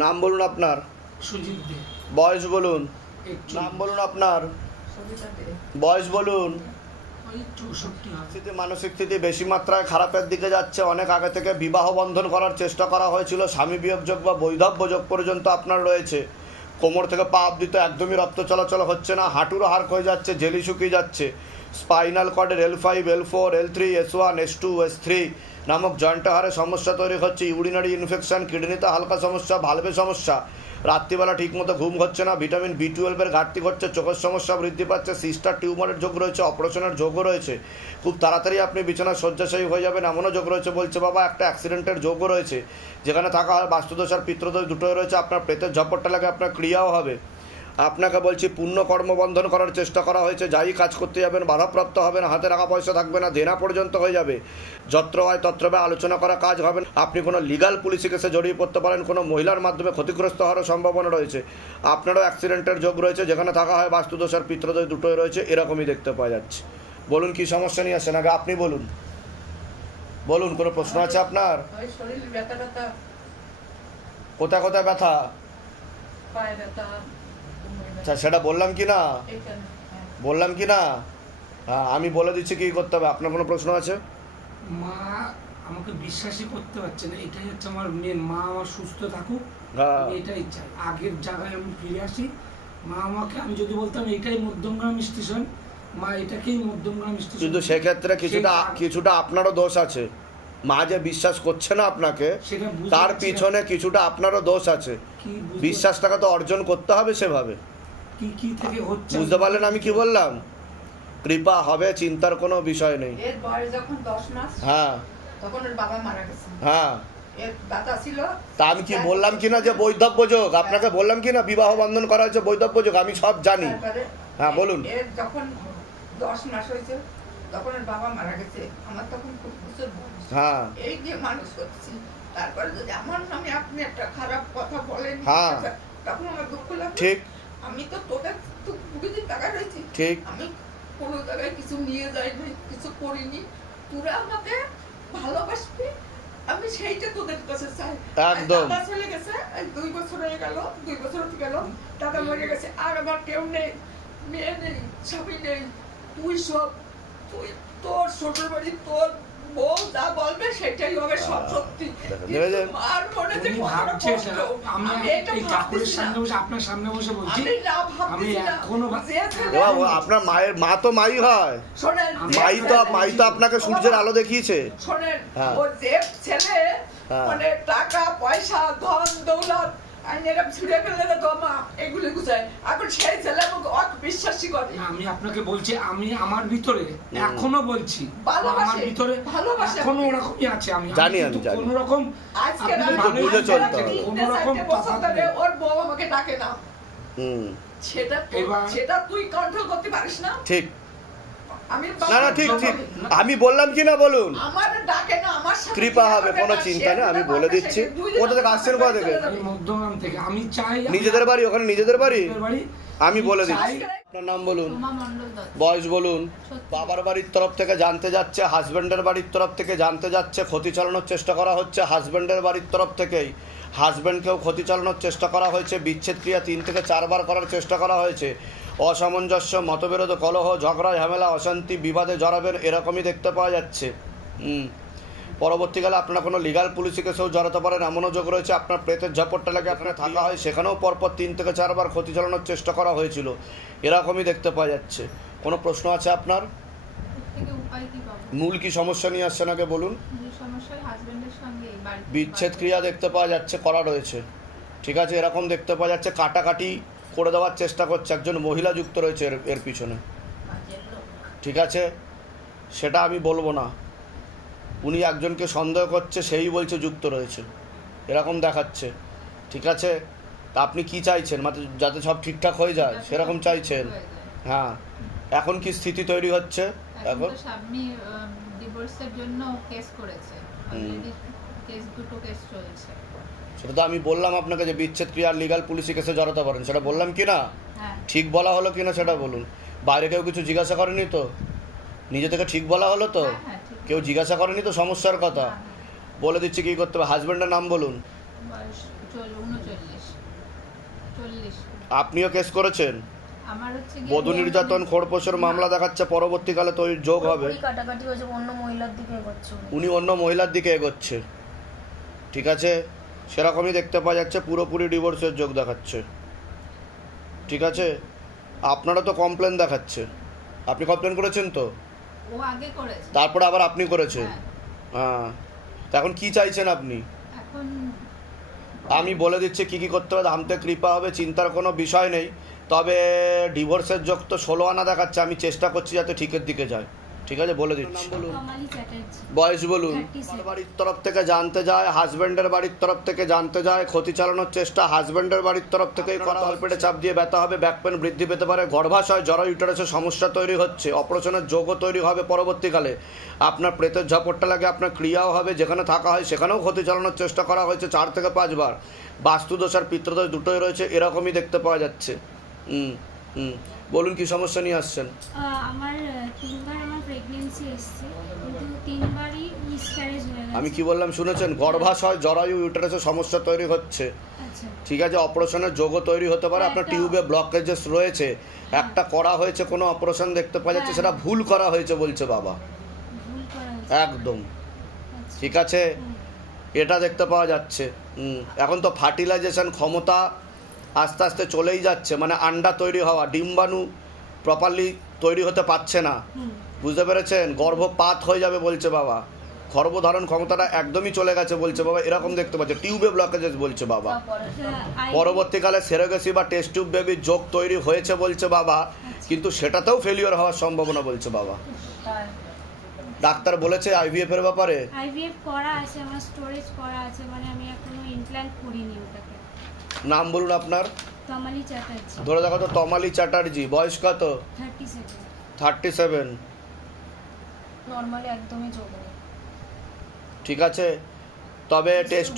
নাম বলুন আপনার। সুজিত দে। বয়স বলুন। 41। নাম বলুন আপনার। বয়স বলুন। 64। মানসিক স্থিতি বেশি মাত্রায় খারাপের দিকে যাচ্ছে। অনেক আগে থেকে বিবাহ বন্ধন করার চেষ্টা করা হয়েছিল, স্বামী বিয়োগযোগ বা বৈধব্য যোগ পর্যন্ত আপনার রয়েছে। কোমর থেকে পা অবধি তো একদমই রক্ত চলাচল হচ্ছে না, হাঁটুরও হাড় হয়ে যাচ্ছে, জেলি শুকিয়ে যাচ্ছে। Spinal কর্ডের L5, L4, L3, S1, S2, S3 নামক জয়েন্ট হাড়ে সমস্যা তৈরি হচ্ছে। ইউরিনারি ইনফেকশন, কিডনিতে হালকা সমস্যা, ভালভে সমস্যা, রাত্রিবেলা ঠিকমতো ঘুম হচ্ছে না, ভিটামিন B12 ঘাটতি ঘটছে, চোখের সমস্যা বৃদ্ধি পাচ্ছে, সিস্টার টিউমারের যোগ রয়েছে, অপারেশনের যোগও রয়েছে। খুব তাড়াতাড়ি আপনি বিছানায় শয্যাশায়ী হয়ে যাবেন এমনও যোগ রয়েছে। বলছে বাবা একটা অ্যাক্সিডেন্টের যোগও রয়েছে, যেখানে থাকা হয় বাস্তুদোষ আর পিতৃদোষ দুটোই রয়েছে। আপনার প্রেতের ঝপটটা লাগে, আপনার ক্রিয়াও হবে। আপনাকে বলছি পূর্ণ কর্মবন্ধন করার চেষ্টা করা হয়েছে। যাই কাজ করতে যাবেন বাধাপ্রাপ্ত হবেন, হাতে রাখা পয়সা থাকবে না, দেনা পর্যন্ত হয়ে যাবে। যত্র হয় তত্র ব্যয়, আলোচনা করা কাজ হবে না। আপনি কোনো লিগাল পুলিশি কেসে জড়িয়ে পড়তে পারেন, কোনো মহিলার মাধ্যমে ক্ষতিগ্রস্ত হওয়ার সম্ভাবনা রয়েছে। আপনারও অ্যাক্সিডেন্টের যোগ রয়েছে, যেখানে থাকা হয় বাস্তুদোষ আর পিতৃদোষ দুটোই রয়েছে। এরকমই দেখতে পাওয়া যাচ্ছে। বলুন কি সমস্যা নিয়ে আসেন, আগে আপনি বলুন। বলুন, কোনো প্রশ্ন আছে আপনার? কোথায় কোথায় ব্যথা? আচ্ছা, সেটা বললাম কি না? বললাম কি না? হ্যাঁ, আমি বলে দিচ্ছি কি করতে হবে। আপনার কোনো প্রশ্ন আছে? মা আমাকে বিশ্বাসই করতে পারছে না, এটাই হচ্ছে আমার মেন। মা আমার সুস্থ থাকুক, এটাই চাই। আগের জায়গায় আমি ফিরে আসি। মা আমাকে, আমি যদি বলতাম এটাই মধ্যমগ্রাম স্টেশন, মা এটাকেই মধ্যমগ্রাম স্টেশন। কিন্তু সেক্ষেত্রে কিছুটা আপনারও দোষ আছে। মা যে বিশ্বাস করছে না আপনাকে, তার পিছনে কিছুটা আপনারও দোষ আছে। বিশ্বাসটাকে তো অর্জন করতে হবে সেভাবে। কি থেকে হচ্ছে বুঝতে পারলেন আমি কি বললাম? কৃপা হবে, চিন্তার কোনো বিষয় নেই। এর বয়স যখন 10 মাস, হ্যাঁ, তখন ওর বাবা মারা গেছে। হ্যাঁ, এর দাদা ছিল। তা আমি কি বললাম কিনা যে বৈধব্য যোগ? আপনাকে বললাম কিনা বিবাহ বন্ধন করা হয়েছে বৈধব্য যোগ? আমি সব জানি। হ্যাঁ বলুন। এর যখন 10 মাস হয়েছে তখন ওর বাবা মারা গেছে। আমার তখন খুব বছর বয়স। হ্যাঁ, এই যে মানুষ করছি, তারপরে যদি আমার নামে আপনি একটা খারাপ কথা বলেন, হ্যাঁ, তখন আমার দুঃখ লাগে। ঠিক। আমি তো তোদের বুঝির টাকা রয়েছি, ঠিক। আমি কোনো জায়গায় কিছু নিয়ে যাইনি, কিছু করিনি। তোরা আমাকে ভালোবাসবি, আমি সেইটা তোদের কাছে চাই। একদম। দাদা চলে গেছে, 2 বছর হয়ে গেল, 2 বছর হতে গেল, দাদা মরে গেছে। আর আমার কেউ নেই, মেয়ে নেই, স্বামী নেই। তুই সব, তুই তোর শ্বশুর বাড়ি, তোর বউ যা বলবে সেটাই হবে সব সত্যি। আর মনে যে আপনার সামনে বসে বলছি, আমি এখনো আপনার মায়ের মা তো মাই হয়। মাই তো আপনাকে সূর্যের আলো দেখিয়েছে। শোনেন, ও যে ছেলে মানে টাকা পয়সা ধন দৌলত আমি আপনাকে বলছি, আমি আমার ভিতরে এখনো বলছি, আমার ভিতরে এখনো ওরকমই আছে। আমি জানি, আমি জানি। কোন রকম বুঝে চলতে হবে। কোন রকম ওর বউ আমাকে ডাকে না, সেটা তুই কন্ট্রোল করতে পারিস না। ঠিক না, না, ঠিক ঠিক। আমি বললাম কি না বলুন। কৃপা হবে, কোনো চিন্তা নেই, আমি বলে দিচ্ছি। কোথা থেকে আসছেন? কোথা থেকে? মধ্যগ্রাম থেকে। আমি চাই নিজেদের বাড়ি ওখানে, নিজেদের বাড়ি। আমি বলে দিচ্ছি। আপনার নাম বলুন, বয়স বলুন। বাবার বাড়ির তরফ থেকে জানতে যাচ্ছে, হাজব্যান্ডের বাড়ির তরফ থেকে জানতে যাচ্ছে, ক্ষতি চালানোর চেষ্টা করা হচ্ছে হাজব্যান্ডের বাড়ির তরফ থেকেই। হাজব্যান্ডকেও ক্ষতি চালানোর চেষ্টা করা হয়েছে, বিচ্ছেদ ক্রিয়া 3 থেকে 4 বার করার চেষ্টা করা হয়েছে। অসামঞ্জস্য, মতবিরোধ, কলহ, ঝগড়া, ঝামেলা, অশান্তি, বিবাদে জড়াবেন, এরকমই দেখতে পাওয়া যাচ্ছে। পরবর্তীকালে আপনারা কোনো লিগাল পুলিশি কেসেও জড়াতে পারেন, এমনও যোগ রয়েছে। আপনার প্রেতের ঝাপটটা লাগে আপনার থাকা হয়, সেখানেও পরপর 3 থেকে 4 বার ক্ষতি চালানোর চেষ্টা করা হয়েছিল। এরকমই দেখতে পাওয়া যাচ্ছে। কোনো প্রশ্ন আছে আপনার? মূল কি সমস্যা নিয়ে আসছেন আগে বলুন। বিচ্ছেদ ক্রিয়া দেখতে পাওয়া যাচ্ছে, করা রয়েছে। ঠিক আছে, এরকম দেখতে পাওয়া যাচ্ছে, কাটাকাটি করে দেওয়ার চেষ্টা করছে। একজন মহিলা যুক্ত রয়েছে এর পিছনে। ঠিক আছে, সেটা আমি বলবো না। উনি একজনকে সন্দেহ করছে, সেই বলছে যুক্ত রয়েছে, এরকম দেখাচ্ছে। ঠিক আছে, তা আপনি কি চাইছেন? যাতে সব ঠিকঠাক হয়ে যায় সেরকম চাইছেন? হ্যাঁ, এখন কি স্থিতি তৈরি হচ্ছে? এখন স্বামী ডিভোর্সের জন্য কেস করেছে, কেস দুটো কেস চলছে। সেটা তো আমি বললাম আপনাকে যে বিচ্ছেদ ক্রিয়া লিগাল পুলিশি কেসে জড়াতে পারেন, সেটা বললাম কি না? ঠিক বলা হলো কি না সেটা বলুন। বাইরে কেউ কিছু জিজ্ঞাসা করেনি তো? নিজে থেকে ঠিক বলা হলো তো? কেউ জিজ্ঞাসা করেনি তো সমস্যার কথা? বলে দিচ্ছি কি করতে হবে। হাজব্যান্ডের নাম বলুন। 39 আপনিও কেস করেছেন? আমার হচ্ছে বধূ নির্যাতন খোরপোশের মামলা দেখাচ্ছে পরবর্তীকালে তো যোগ হবে। কাটাকাটি হয়েছে, অন্য মহিলার দিকে এগোচ্ছে, উনি অন্য মহিলার দিকে এগোচ্ছে, ঠিক আছে, সেরকমই দেখতে পাওয়া যাচ্ছে, পুরোপুরি ডিভোর্সের যোগ দেখাচ্ছে, ঠিক আছে। আপনারা তো কমপ্লেন দেখাচ্ছে, আপনি কমপ্লেন করেছেন তো? ও আগে করেছে, তারপরে আবার আপনি করেছেন, হ্যাঁ। তা এখন কি চাইছেন আপনি? এখন আমি বলে দিচ্ছি কি কি করতে হবে, ধামতে কৃপা হবে, চিন্তার কোনো বিষয় নেই। তবে ডিভোর্সের যোগ তো 16 আনা দেখাচ্ছে, আমি চেষ্টা করছি যাতে ঠিকের দিকে যায়, ঠিক আছে, বলে দিচ্ছি। বয়স বলুন। বাড়ির তরফ থেকে জানতে যায়, হাজব্যান্ডের বাড়ির তরফ থেকে জানতে যায়, ক্ষতি চালানোর চেষ্টা হাজব্যান্ডের বাড়ির তরফ থেকেই করা। তলপেটে চাপ দিয়ে ব্যথা হবে, ব্যাক পেন বৃদ্ধি পেতে পারে, গর্ভাশয় জরা ইউটারাসের সমস্যা তৈরি হচ্ছে, অপারেশনের যোগও তৈরি হবে পরবর্তীকালে, আপনার প্রেতের ঝাপটটা লাগে, আপনার ক্রিয়াও হবে, যেখানে থাকা হয় সেখানেও ক্ষতি চালানোর চেষ্টা করা হয়েছে 4 থেকে 5 বার, বাস্তুদোষ আর পিতৃদোষ দুটোই রয়েছে, এরকমই দেখতে পাওয়া যাচ্ছে। বলুন কি সমস্যা নিয়ে আসছেন? আমার 3বার আমার প্রেগন্যান্সি এসেছে, কিন্তু 3বারই মিসক্যারেজ হয়ে গেছে। আমি কি বললাম শুনেছেন? গর্ভাশয় জরায়ু ইউটারাসের সমস্যা তৈরি হচ্ছে, আচ্ছা, ঠিক আছে, অপারেশনের যোগও তৈরি হতে পারে, আপনার টিউবে ব্লকেজেস রয়েছে, একটা করা হয়েছে কোনো অপারেশন দেখতে পাওয়া যাচ্ছে, সেটা ভুল করা হয়েছে বলছে বাবা, ভুল করা হয়েছে একদম, আচ্ছা, ঠিক আছে, এটা দেখতে পাওয়া যাচ্ছে। এখন তো ফার্টিলাইজেশন ক্ষমতা আস্তে আস্তে চলেই যাচ্ছে, মানে আন্ডা তৈরি হওয়া, ডিম্বাণু প্রপারলি তৈরি হতে পারছে না, বুঝতে পেরেছেন, গর্ভপাত হয়ে যাবে বলছে বাবা, গর্ভধারণ ক্ষমতাটা একদমই চলে গেছে বলছে বাবা, এরকম দেখতে পাচ্ছে, টিউবে ব্লকেজেস বলছে বাবা, পরবর্তীকালে সেরোগেসি বা টেস্ট টিউব বেবির যোগ তৈরি হয়েছে বলছে বাবা, কিন্তু সেটাতেও ফেলিওর হওয়ার সম্ভাবনা বলছে বাবা। ডাক্তার বলেছে আইভিএফ এর ব্যাপারে? আইভিএফ করা আছে, আমার স্টোরেজ করা আছে, মানে আমি এখনো ইমপ্ল্যান্ট করিনি ওটাকে। নাম বলুন আপনার? তমালি চ্যাটার্জি। ধরে দেখো তো, তমালি চ্যাটার্জি, বয়স কত? 37। নরমালি একদমই যোগ নেই, ঠিক আছে, তবে টেস্ট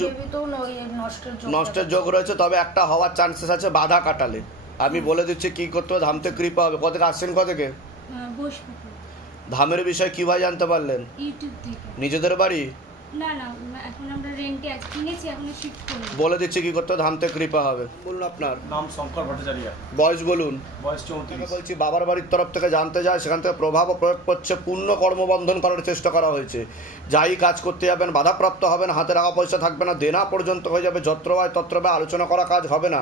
নষ্টের যোগ রয়েছে, তবে একটা হওয়ার চান্সেস আছে বাধা কাটালে। আমি বলে দিচ্ছি কি করতে হবে, ধামতে কৃপা হবে। কত থেকে আসছেন? কত থেকে? ধামের বিষয় কিভাবে জানতে পারলেন? ইউটিউব থেকে। নিজেদের বাড়ি? না না, এখন আমরা রেন্টে আছি, কিনেছি, এখন শিফট করব। বলে দিচ্ছি কি করতে, ধামতে কৃপা হবে। বলুন আপনার নাম? শঙ্কর ভট্টাচার্য। বয়স বলুন? বয়স 34। বলছি বাবার বাড়ির তরফ থেকে জানতে যায়, সেখান থেকে প্রভাব প্রয়োগ করছে, পূর্ণ কর্মবন্ধন করার চেষ্টা করা হয়েছে, যাই কাজ করতে যাবেন বাধাপ্রাপ্ত হবেন, হাতে টাকা পয়সা থাকবে না, দেনা পর্যন্ত হয়ে যাবে, যত্রবায় তত্রবায় আলোচনা করা কাজ হবে না।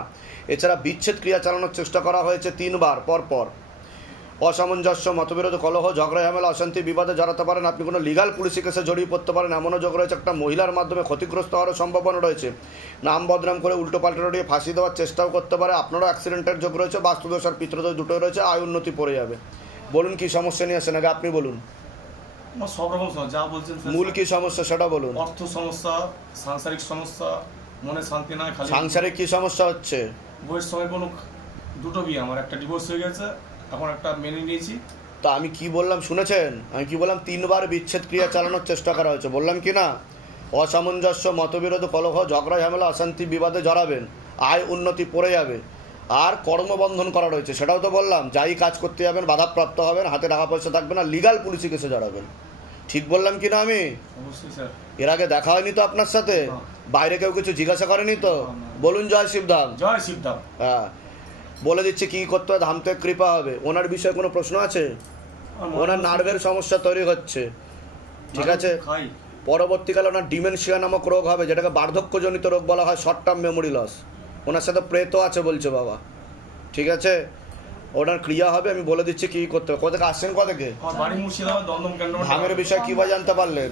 এছাড়া বিচ্ছেদ ক্রিয়া চালানোর চেষ্টা করা হয়েছে 3 বার পর। অসামঞ্জস্য, মতবিরোধ, কলহ, ঝগড়া, ঝামেলা, অশান্তি, বিবাদে জড়াতে পারেন, আপনি কোনো লিগাল পুলিশি কেসে জড়িয়ে পড়তে পারেন, এমনও যোগ রয়েছে একটা মহিলার মাধ্যমে ক্ষতিগ্রস্ত হওয়ার সম্ভাবনা রয়েছে, নাম বদনাম করে উল্টো পাল্টা দিয়ে ফাঁসি দেওয়ার চেষ্টাও করতে পারে, আপনারও অ্যাক্সিডেন্টের যোগ রয়েছে, বাস্তুদোষ আর পিতৃদোষ দুটোই রয়েছে, আয় উন্নতি পড়ে যাবে। বলুন কি সমস্যা নিয়ে আসেন, আগে আপনি বলুন। সব রকম যা বলছেন, মূল কি সমস্যা সেটা বলুন। অর্থ সমস্যা, সাংসারিক সমস্যা, মনে শান্তি নাই। সাংসারিক কি সমস্যা হচ্ছে? বয়স সময় কোনো 2টো বিয়ে, আমার একটা ডিভোর্স হয়ে গেছে, এখন একটা মেনে নিয়েছি। তা আমি কি বললাম শুনেছেন? আমি কি বললাম? 3 বার বিচ্ছেদ ক্রিয়া চালানোর চেষ্টা করা হয়েছে, বললাম কি না? অসামঞ্জস্য, মতবিরোধ, কলহ, ঝগড়া, ঝামেলা, অশান্তি, বিবাদে জড়াবেন, আয় উন্নতি পড়ে যাবে, আর কর্মবন্ধন করা রয়েছে, সেটাও তো বললাম, যাই কাজ করতে যাবেন বাধাপ্রাপ্ত হবেন, হাতে টাকা পয়সা থাকবে না, লিগাল পুলিশি কেসে জড়াবেন। ঠিক বললাম কি না আমি? অবশ্যই স্যার। এর আগে দেখা হয়নি তো আপনার সাথে? বাইরে কেউ কিছু জিজ্ঞাসা করেনি তো? বলুন জয় শিবধাম। জয় শিবধাম। হ্যাঁ, বলে দিচ্ছি কি করতে হবে, ধামতে কৃপা হবে। ওনার বিষয়ে কোনো প্রশ্ন আছে? ওনার নার্ভের সমস্যা তৈরি হচ্ছে, ঠিক আছে, পরবর্তীকালে ওনার ডিমেনশিয়া নামক রোগ হবে, যেটাকে বার্ধক্যজনিত রোগ বলা হয়, শর্ট টার্ম মেমোরি লস। ওনার সাথে প্রেতও আছে বলছে বাবা, ঠিক আছে, ওনার ক্রিয়া হবে। আমি বলে দিচ্ছি কি করতে হবে। কোথা থেকে আসছেন? কোথেকে? ধামের বিষয় কিভাবে জানতে পারলেন?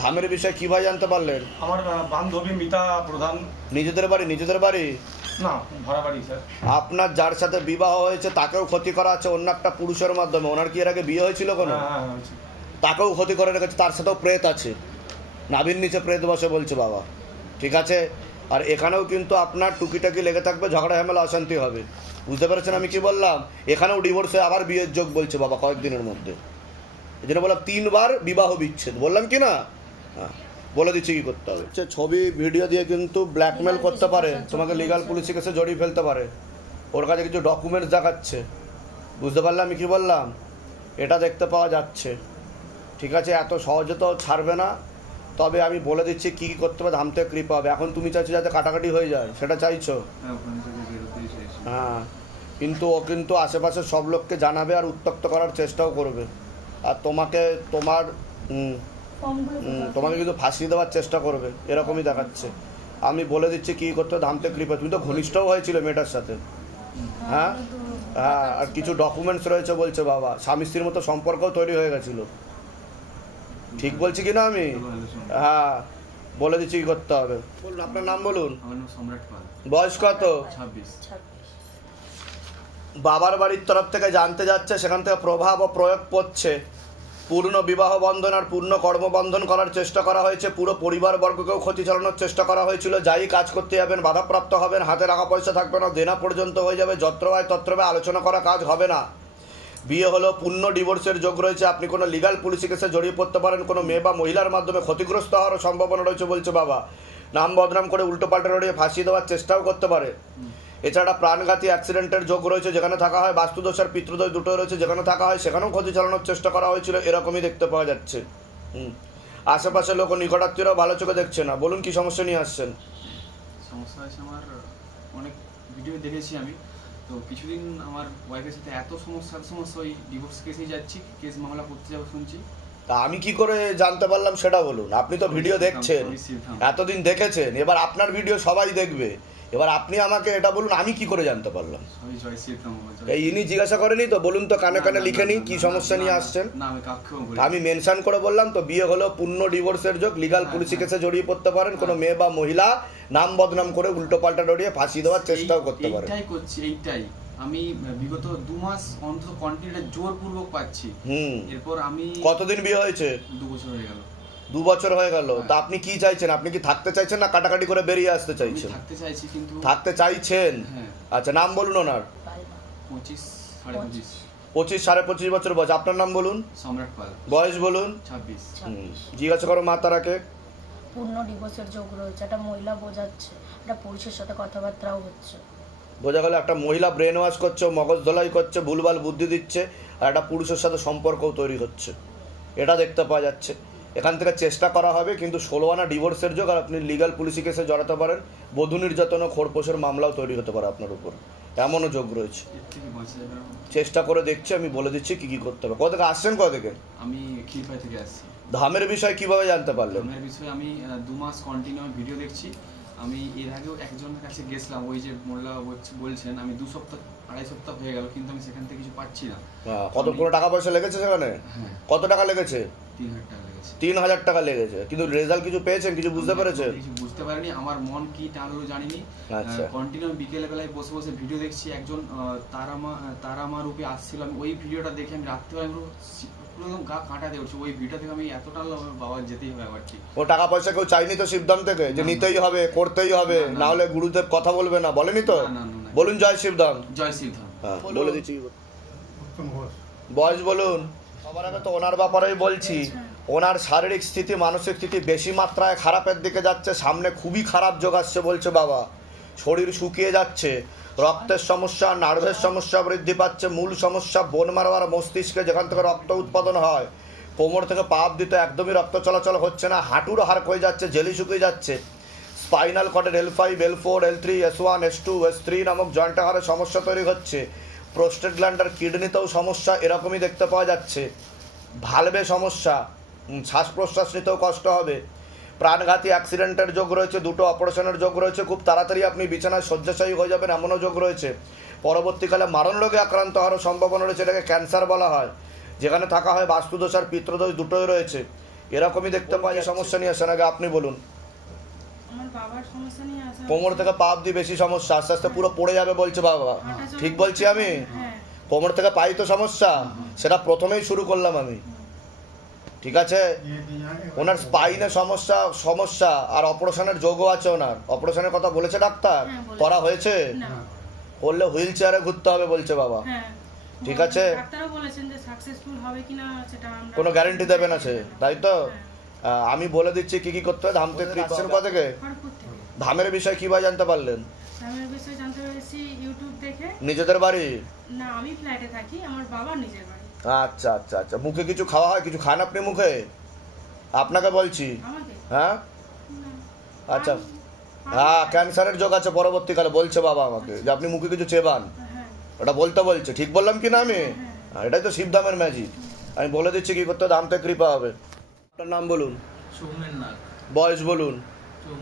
ধামের বিষয় কিভাবে জানতে পারলেন? আমার বান্ধবী মিতা প্রধান। নিজেদের বাড়ি? নিজেদের বাড়ি না, ভাড়া বাড়ি স্যার। আপনার যার সাথে বিবাহ হয়েছে তাকেও ক্ষতি করা আছে অন্য একটা পুরুষের মাধ্যমে। ওনার কি এর আগে বিয়ে হয়েছিল কোনো? তাকেও ক্ষতি করে রেখেছে, তার সাথেও প্রেত আছে, নাভির নিচে প্রেত বসে বলছে বাবা, ঠিক আছে। আর এখানেও কিন্তু আপনার টুকিটাকি লেগে থাকবে, ঝগড়া ঝামেলা অশান্তি হবে, বুঝতে পেরেছেন আমি কি বললাম? এখানেও ডিভোর্স হয়ে আবার বিয়ের যোগ বলছে বাবা কয়েকদিনের মধ্যে। এই জন্য বললাম 3 বার বিবাহ বিচ্ছেদ, বললাম কি না? হ্যাঁ, বলে দিচ্ছি কি করতে হবে। ছবি ভিডিও দিয়ে কিন্তু ব্ল্যাকমেল করতে পারে, তোমাকে লিগাল পুলিশি কেসে জড়িয়ে ফেলতে পারে, ওর কাছে কিছু ডকুমেন্টস দেখাচ্ছে, বুঝতে পারলাম আমি কি বললাম? এটা দেখতে পাওয়া যাচ্ছে, ঠিক আছে। এত সহজে তো ছাড়বে না, তবে আমি বলে দিচ্ছি কী কী করতে হবে, ধাম থেকে কৃপা হবে। এখন তুমি চাইছো যাতে কাটাকাটি হয়ে যায়, সেটা চাইছো? হ্যাঁ, কিন্তু ও কিন্তু আশেপাশের সব লোককে জানাবে আর উত্ত্যক্ত করার চেষ্টাও করবে, আর তোমাকে তোমাকে কিন্তু ফাঁসিয়ে দেওয়ার চেষ্টা করবে, এরকমই দেখাচ্ছে। আমি বলে দিচ্ছি কী করতে হবে, ধাম থেকে কৃপা। তুমি তো ঘনিষ্ঠও হয়েছিল মেয়েটার সাথে, হ্যাঁ হ্যাঁ, আর কিছু ডকুমেন্টস রয়েছে বলছে বাবা, স্বামী স্ত্রীর মতো সম্পর্কও তৈরি হয়ে গেছিলো। ঠিক বলছি কি না আমি? হ্যাঁ, বলে দিচ্ছি কি করতে হবে। বলুন আপনার নাম বলুন। বয়স কত? 26। বাবার বাড়ির তরফ থেকে জানতে যাচ্ছে, সেখান থেকে প্রভাব ও প্রয়োগ পড়ছে। পূর্ণ বিবাহ বন্ধন আর পূর্ণ কর্মবন্ধন করার চেষ্টা করা হয়েছে, পুরো পরিবারবর্গকেও ক্ষতি চালানোর চেষ্টা করা হয়েছিল। যাই কাজ করতে যাবেন বাধাপ্রাপ্ত হবেন, হাতে টাকা পয়সা থাকবে না, দেনা পর্যন্ত হয়ে যাবে, যত্রবায় তত্রবায় আলোচনা করা কাজ হবে না। বিয়ে হলো, পূর্ণ ডিভোর্সের যোগ রয়েছে, আপনি কোনো লিগাল পুলিশি কেসে জড়িয়ে পড়তে পারেন, কোনো মেয়ে বা মহিলার মাধ্যমে ক্ষতিগ্রস্ত হওয়ার সম্ভাবনা রয়েছে বলছে বাবা। নাম বদনাম করে উল্টোপাল্টা রড়িয়ে ফাঁসিয়ে দেওয়ার চেষ্টাও করতে পারে। এছাড়া প্রাণঘাতী অ্যাক্সিডেন্টের যোগ রয়েছে, যেখানে থাকা হয় বাস্তুদোষ আর পিতৃদোষ দুটো রয়েছে, যেখানে থাকা হয় সেখানেও ক্ষতি চালানোর চেষ্টা করা হয়েছিল, এরকমই দেখতে পাওয়া যাচ্ছে। আশেপাশে লোক নিকটাত্মীয়রাও ভালো চোখে দেখছে না। বলুন কি সমস্যা নিয়ে আসছেন? সমস্যা হয়েছে, আমার অনেক ভিডিও দেখেছি আমি, তো কিছুদিন আমার ওয়াইফের সাথে এত সমস্যা ওই ডিভোর্স কেসেই যাচ্ছি, কেস মামলা করতে যাবো শুনছি। তা আমি কি করে জানতে পারলাম সেটা বলুন। আপনি তো ভিডিও দেখছেন, এতদিন দেখেছেন, এবার আপনার ভিডিও সবাই দেখবে, এবার আপনি আমাকে এটা বলুন আমি কি করে জানতে পারলাম? এই ইনি জিজ্ঞাসা করেনি তো? বলুন তো, কানে কানে লিখে নিই কি সমস্যা নিয়ে আসছেন। আমি মেনশন করে বললাম তো, বিয়ে হলো, পূর্ণ ডিভোর্সের যোগ, লিগাল পুলিশি কেসে জড়িয়ে পড়তে পারেন, কোনো মেয়ে বা মহিলা নাম বদনাম করে উল্টো পাল্টা ডরিয়ে ফাঁসি দেওয়ার চেষ্টাও করতে পারেন। এইটাই করছি, এইটাই আমি বিগত 2 মাস অন্তত কন্টিনিউ জোরপূর্বক পাচ্ছি। এরপর আমি কতদিন বিয়ে হয়েছে? 2 বছর হয়ে গেল। 2 বছর হয়ে গেল। তা আপনি কি চাইছেন? আপনি কি থাকতে চাইছেন না কাটাকাটি করে বেরিয়ে আসতে চাইছেন? থাকতে চাইছি, কিন্তু থাকতে চাইছেন। হ্যাঁ। আচ্ছা, নাম বলুন ওনার। 25 25 25 বছর বয়স। আপনার নাম বলুন। সম্রাট পাল। বয়স বলুন। 26। জিজ্ঞাসা করো মা তারাকে। পূর্ণ ডিভোর্সের যোগ রয়েছে, একটা মহিলা বোঝাচ্ছে, একটা পুরুষের সাথে কথাবার্তাও হচ্ছে। বোঝা গেল একটা মহিলা ব্রেন ওয়াশ করছে, মগজ ধোলাই করছে, ভুলভাল বুদ্ধি দিচ্ছে, আর একটা পুরুষের সাথে সম্পর্কও তৈরি হচ্ছে, এটা দেখতে পাওয়া যাচ্ছে। এখান থেকে চেষ্টা করা হবে, কিন্তু 16 আনা ডিভোর্সের যোগ, আর আপনি লিগাল পুলিশি কেসে জড়াতে পারেন, বধূ নির্যাতন ও খোরপোশের মামলাও তৈরি হতে পারে আপনার উপর, এমনও যোগ রয়েছে। চেষ্টা করে দেখছি, আমি বলে দিচ্ছি কি কি করতে হবে। কোথা থেকে আসছেন? কোথা থেকে? আমি খিলপাই থেকে আসছি। ধামের বিষয় কিভাবে জানতে পারলেন? ধামের বিষয়ে আমি 2 মাস কন্টিনিউ ভিডিও দেখছি। আমি এর আগেও একজনের কাছে গেছিলাম, ওই যে মোল্লা বলছেন, আমি 2 সপ্তাহ 2.5 সপ্তাহ হয়ে গেল, কিন্তু আমি সেখান থেকে কিছু পাচ্ছি না। কত কোনো টাকা পয়সা লেগেছে সেখানে? হ্যাঁ। কত টাকা লেগেছে? 3000 টাকা লেগেছে। 3000 টাকা লেগেছে, কিন্তু রেজাল্ট কিছু পেয়েছেন? কিছু বুঝতে পেরেছেন? কিছু বুঝতে পারিনি, আমার মন কি টানলো জানিনি। আচ্ছা। কন্টিনিউ বিকেল বেলায় বসে বসে ভিডিও দেখছি, একজন তারামা রূপে আসছিল। আমি ওই ভিডিওটা দেখে আমি রাত্রিবেলা পুরো গা কাঁটা দিয়ে উঠছে। ওই ভিডিও থেকে আমি এত টানলো, আমার বাবা যেতেই হবে আবার। ঠিক, ও টাকা পয়সা কেউ চাইনি তো শিবধাম থেকে যে নিতেই হবে, করতেই হবে, না হলে গুরুদেব কথা বলবে না, বলেনি তো? বলুন জয় শিবধাম। জয় শিবধাম। হ্যাঁ, বলে দিচ্ছি। বয়স বলুন। সবার আগে তো ওনার ব্যাপারেই বলছি, ওনার শারীরিক স্থিতি মানসিক স্থিতি বেশি মাত্রায় খারাপের দিকে যাচ্ছে, সামনে খুবই খারাপ যোগ আসছে বলছে বাবা। শরীর শুকিয়ে যাচ্ছে, রক্তের সমস্যা, নার্ভের সমস্যা বৃদ্ধি পাচ্ছে, মূল সমস্যা বোন মারো আর মস্তিষ্কে, যেখান থেকে রক্ত উৎপাদন হয়। কোমর থেকে পা অবধি তো একদমই রক্ত চলাচল হচ্ছে না, হাঁটুর হাড় হয়ে যাচ্ছে, জেলি শুকিয়ে যাচ্ছে। Spinal কর্ডের L5, L4, L3, S1, S2, S3 নামক জয়েন্ট হাড়ে সমস্যা তৈরি হচ্ছে। প্রোস্টেট গ্ল্যান্ডার কিডনিতেও সমস্যা এরকমই দেখতে পাওয়া যাচ্ছে। ভালভে সমস্যা, শ্বাস প্রশ্বাস নিতেও কষ্ট হবে। প্রাণঘাতী অ্যাক্সিডেন্টের যোগ রয়েছে, 2টো অপারেশনের যোগ রয়েছে, খুব তাড়াতাড়ি আপনি বিছানায় শয্যাশায়ী হয়ে যাবেন এমনও যোগ রয়েছে। পরবর্তীকালে মারণ রোগে আক্রান্ত হওয়ারও সম্ভাবনা রয়েছে, এটাকে ক্যান্সার বলা হয়। যেখানে থাকা হয় বাস্তুদোষ আর পিতৃদোষ দুটোই রয়েছে, এরকমই দেখতে পাওয়া যায়। সমস্যা নিয়ে আসেন, আগে আপনি বলুন। আমার বাবার সমস্যা নিয়ে আসা, কোমর থেকে পা অবধি বেশি সমস্যা, আস্তে আস্তে পুরো পড়ে যাবে বলছে বাবা। ঠিক বলছি আমি? কোমর থেকে পাই তো সমস্যা, সেটা প্রথমেই শুরু করলাম আমি, ঠিক আছে? ওনার স্পাইনে সমস্যা আর অপারেশনের যোগও আছে। ওনার অপারেশনের কথা বলেছে ডাক্তার? করা হয়েছে? করলে হুইল চেয়ারে ঘুরতে হবে বলছে বাবা, ঠিক আছে? ডাক্তারও বলেছেন যে সাকসেসফুল হবে কিনা সেটা আমরা কোনো গ্যারান্টি দেবে না সে, তাই তো? আমি বলে দিচ্ছি কি কি করতে হবে। ধাম থেকে আসছেন কোথা থেকে? ধামের বিষয় কিভাবে জানতে পারলেন? ধামের বিষয় জানতে পেরেছি ইউটিউব দেখে। নিজেদের বাড়ি? না, আমি ফ্ল্যাটে থাকি, আমার বাবার নিজের বাড়ি। আচ্ছা আচ্ছা আচ্ছা। মুখে কিছু খাওয়া হয়? কিছু খান আপনি মুখে? আপনাকে বলছি। আমাকে হ্যাঁ আচ্ছা, হ্যাঁ ক্যান্সারের যোগ আছে পরবর্তীকালে বলছে বাবা আমাকে, যে আপনি মুখে কিছু চেবান, ওটা বলতে বলছে। ঠিক বললাম কি না আমি? এটাই তো শিবধামের ম্যাজিক। আমি বলে দিচ্ছি কি করতে, দাম থেকে কৃপা হবে। আপনার নাম বলুন, সৌমেন নাগ। বয়স বলুন,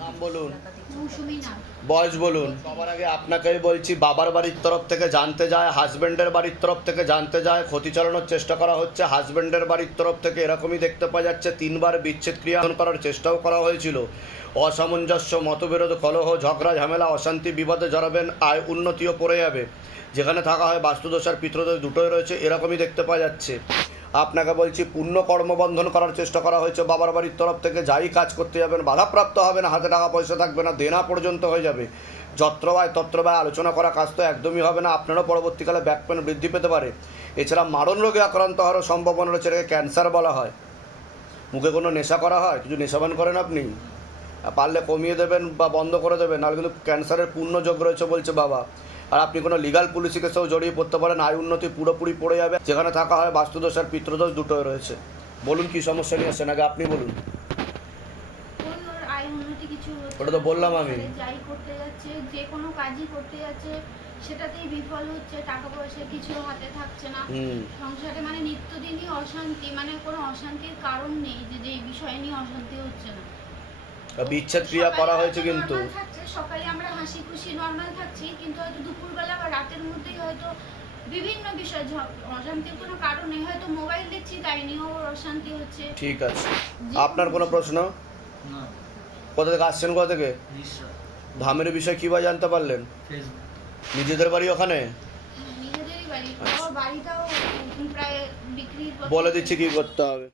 নাম বলুন, মৌসুমী নাগ। বয়স বলুন। সবার আগে আপনাকেই বলছি, বাবার বাড়ির তরফ থেকে জানতে যায়, হাজব্যান্ডের বাড়ির তরফ থেকে জানতে যায়, ক্ষতি চালানোর চেষ্টা করা হচ্ছে। হাজব্যান্ডের বাড়ির তরফ থেকে এরকমই দেখতে পাওয়া যাচ্ছে, 3 বার বিচ্ছেদ ক্রিয়া করার চেষ্টাও করা হয়েছিল। অসামঞ্জস্য, মতবিরোধ, কলহ, ঝগড়া, ঝামেলা, অশান্তি, বিবাদে জড়াবেন, আয় উন্নতিও পড়ে যাবে। যেখানে থাকা হয় বাস্তুদোষ আর পিতৃদোষ দুটোই রয়েছে, এরকমই দেখতে পাওয়া যাচ্ছে। আপনাকে বলছি, পুণ্য কর্মবন্ধন করার চেষ্টা করা হয়েছে বাবার বাড়ির তরফ থেকে। যাই কাজ করতে যাবেন বাধাপ্রাপ্ত হবে না, হাতে টাকা পয়সা থাকবে না, দেনা পর্যন্ত হয়ে যাবে। যত্রবায় তত্রবায় আলোচনা করা কাজ তো একদমই হবে না, আপনারও পরবর্তীকালে ব্যাক পেন বৃদ্ধি পেতে পারে। এছাড়া মারণ রোগে আক্রান্ত হওয়ার সম্ভাবনা রয়েছে, এটাকে ক্যান্সার বলা হয়। মুখে কোনো নেশা করা হয়, কিছু নেশাবান করেন আপনি, পারলে কমিয়ে দেবেন বা বন্ধ করে দেবেন, নাহলে কিন্তু ক্যান্সারের পূর্ণ যোগ রয়েছে বলছে বাবা। আর আপনি কোনো লিগাল পুলিশি কেসেও জড়িয়ে পড়তে পারেন, আয় উন্নতি পুরোপুরি পড়ে যাবে। যেখানে থাকা হয় বাস্তুদোষ আর পিতৃদোষ দুটোই রয়েছে। বলুন কি সমস্যা নিয়ে আসছেন, আগে আপনি বলুন। ওটা তো বললাম আমি। যাই করতে যাচ্ছে, যে কোনো কাজই করতে যাচ্ছে সেটাতেই বিফল হচ্ছে, টাকা পয়সা কিছু হাতে থাকছে না, সংসারে মানে নিত্যদিনই অশান্তি, মানে কোনো অশান্তির কারণ নেই যে এই বিষয় নিয়ে অশান্তি হচ্ছে না। বিচ্ছেদ ক্রিয়া করা হয়েছে কিন্তু সকালে আমরা হাসি খুশি নর্মাল থাকছি, কিন্তু হয়তো দুপুরবেলা বা রাতের মধ্যেই হয়তো বিভিন্ন বিষয় অশান্তির কোনো কারণ নেই, হয়তো মোবাইল দেখছি তাই নিয়েও অশান্তি হচ্ছে। ঠিক আছে, আপনার কোনো প্রশ্ন? কোথা থেকে আসছেন, কোথা থেকে? ধামের বিষয় কিভাবে জানতে পারলেন? নিজেদের বাড়ি ওখানে? নিজেদেরই বাড়ি, বাড়িটাও প্রায় বিক্রি। বলে দিচ্ছি কি করতে হবে।